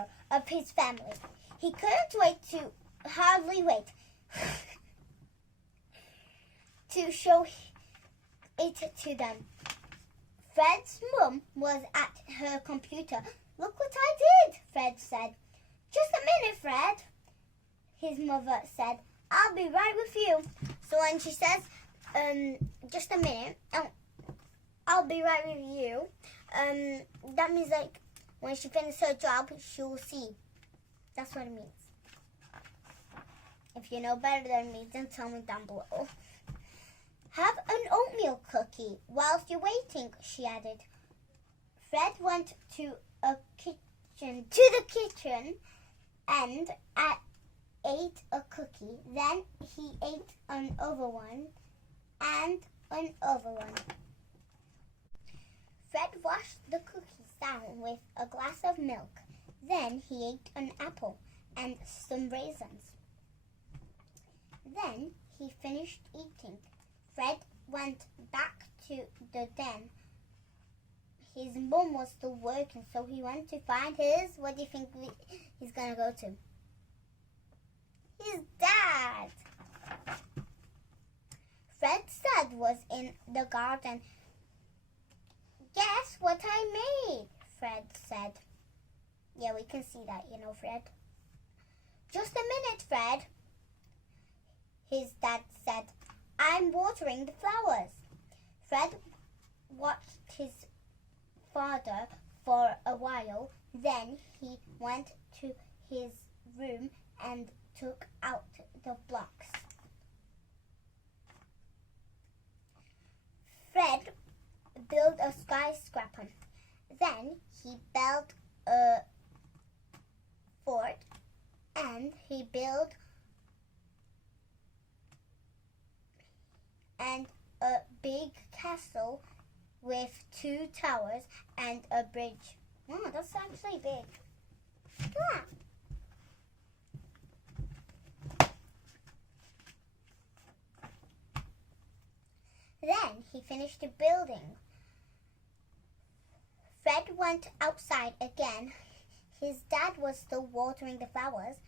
center of his family. He hardly wait to show it to them. Fred's mum was at her computer. "Look what I did," Fred said. "Just a minute, Fred," his mother said. "I'll be right with you." So when she says, just a minute, I'll be right with you, that means like when she finishes her job, she'll see. That's what it means. If you know better than me, then tell me down below. "Have an oatmeal cookie whilst you're waiting," she added. Fred went to the kitchen and ate a cookie. Then he ate another one and another one. Fred washed the cookies down with a glass of milk. Then he ate an apple and some raisins. Then he finished eating. Fred went back to the den. His mum was still working, so he went to find what do you think he's going to go to? His dad. Fred's dad was in the garden. "Guess what I made?" Fred said. "Yeah, we can see that, Fred." "Just a minute, Fred," his dad said. "I'm watering the flowers." Fred watched his father for a while. Then he went to his room and took out the blocks. Fred built a skyscraper. Then he built a fort, and he built a big castle with 2 towers and a bridge. Wow, that's actually big. Yeah. Then he finished the building. Fred went outside again. His dad was still watering the flowers,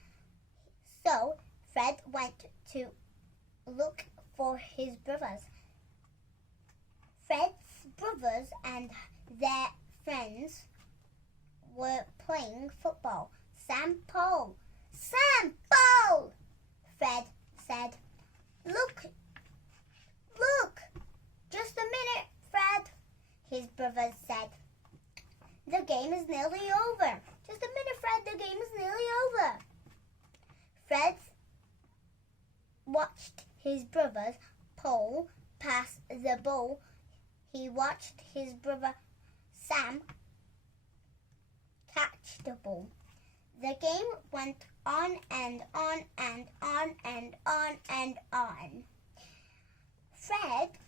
so Fred went to look for his brothers. Fred's brothers and their friends were playing football. Sam Paul! Fred said. Look! Just a minute, Fred, his brothers said. "The game is nearly over." "Just a minute, Fred, the game is nearly over." Fred watched his brothers Paul pass the ball. He watched his brother Sam catch the ball. The game went on and on and on and on and on. Fred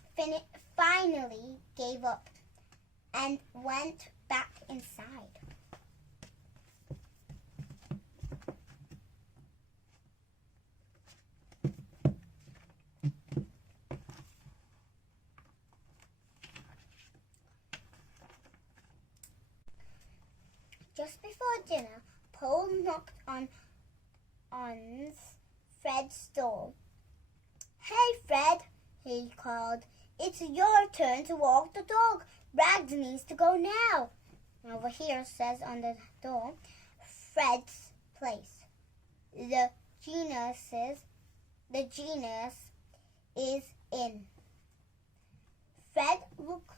finally gave up and went back inside. Just before dinner, Paul knocked on Fred's door. "Hey, Fred," he called. "It's your turn to walk the dog. Rags needs to go now." Over here says on the door, Fred's place. The genius is in. Fred looked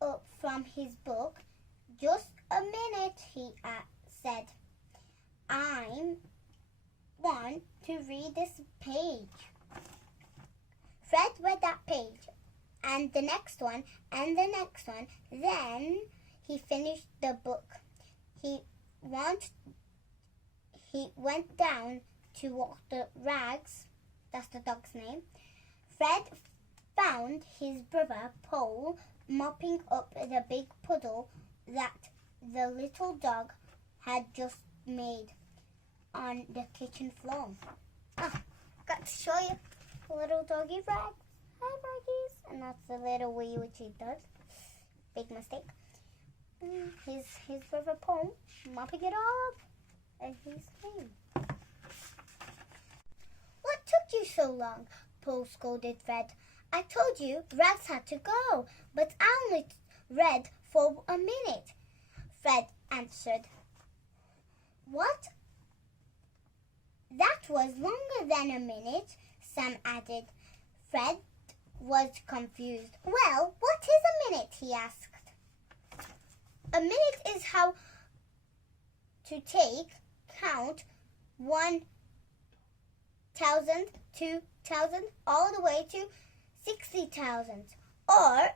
up from his book. "Just a minute," he said. "I want to read this page." Fred read that page, and the next one, and the next one. Then he finished the book. He went down to walk the Rags. That's the dog's name. Fred found his brother Paul mopping up the big puddle that the little dog had just made on the kitchen floor. Got to show you little doggy Rags. Hi, Raggies. And that's the little wee which he does. Big mistake. His brother Paul mopping it up. and his name. What took you so long? Paul scolded Fred. I told you Rex had to go, but I only read for a minute. Fred answered. What? That was longer than a minute, Sam added. Fred was confused. Well, what is a minute? He asked. A minute is how to count 1,000, 2,000, all the way to 60,000. Or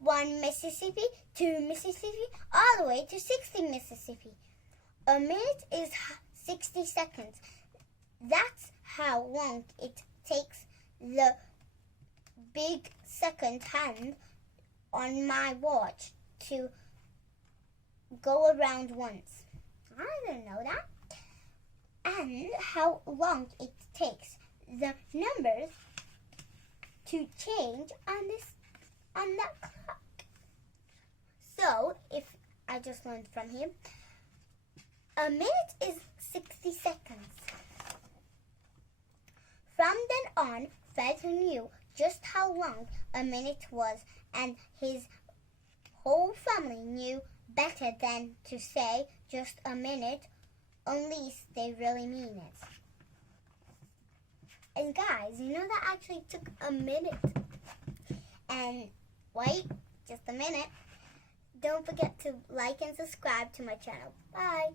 1 Mississippi, 2 Mississippi, all the way to 60 Mississippi. A minute is 60 seconds. That's how long it takes the big second hand on my watch to go around once. I didn't know that. And how long it takes the numbers to change on that clock. So, if I just learned from him, a minute is 60 seconds. From then on, Fred knew just how long a minute was, and his whole family knew better than to say just a minute, unless they really mean it. And guys, you know that actually took a minute. And wait, just a minute. Don't forget to like and subscribe to my channel. Bye.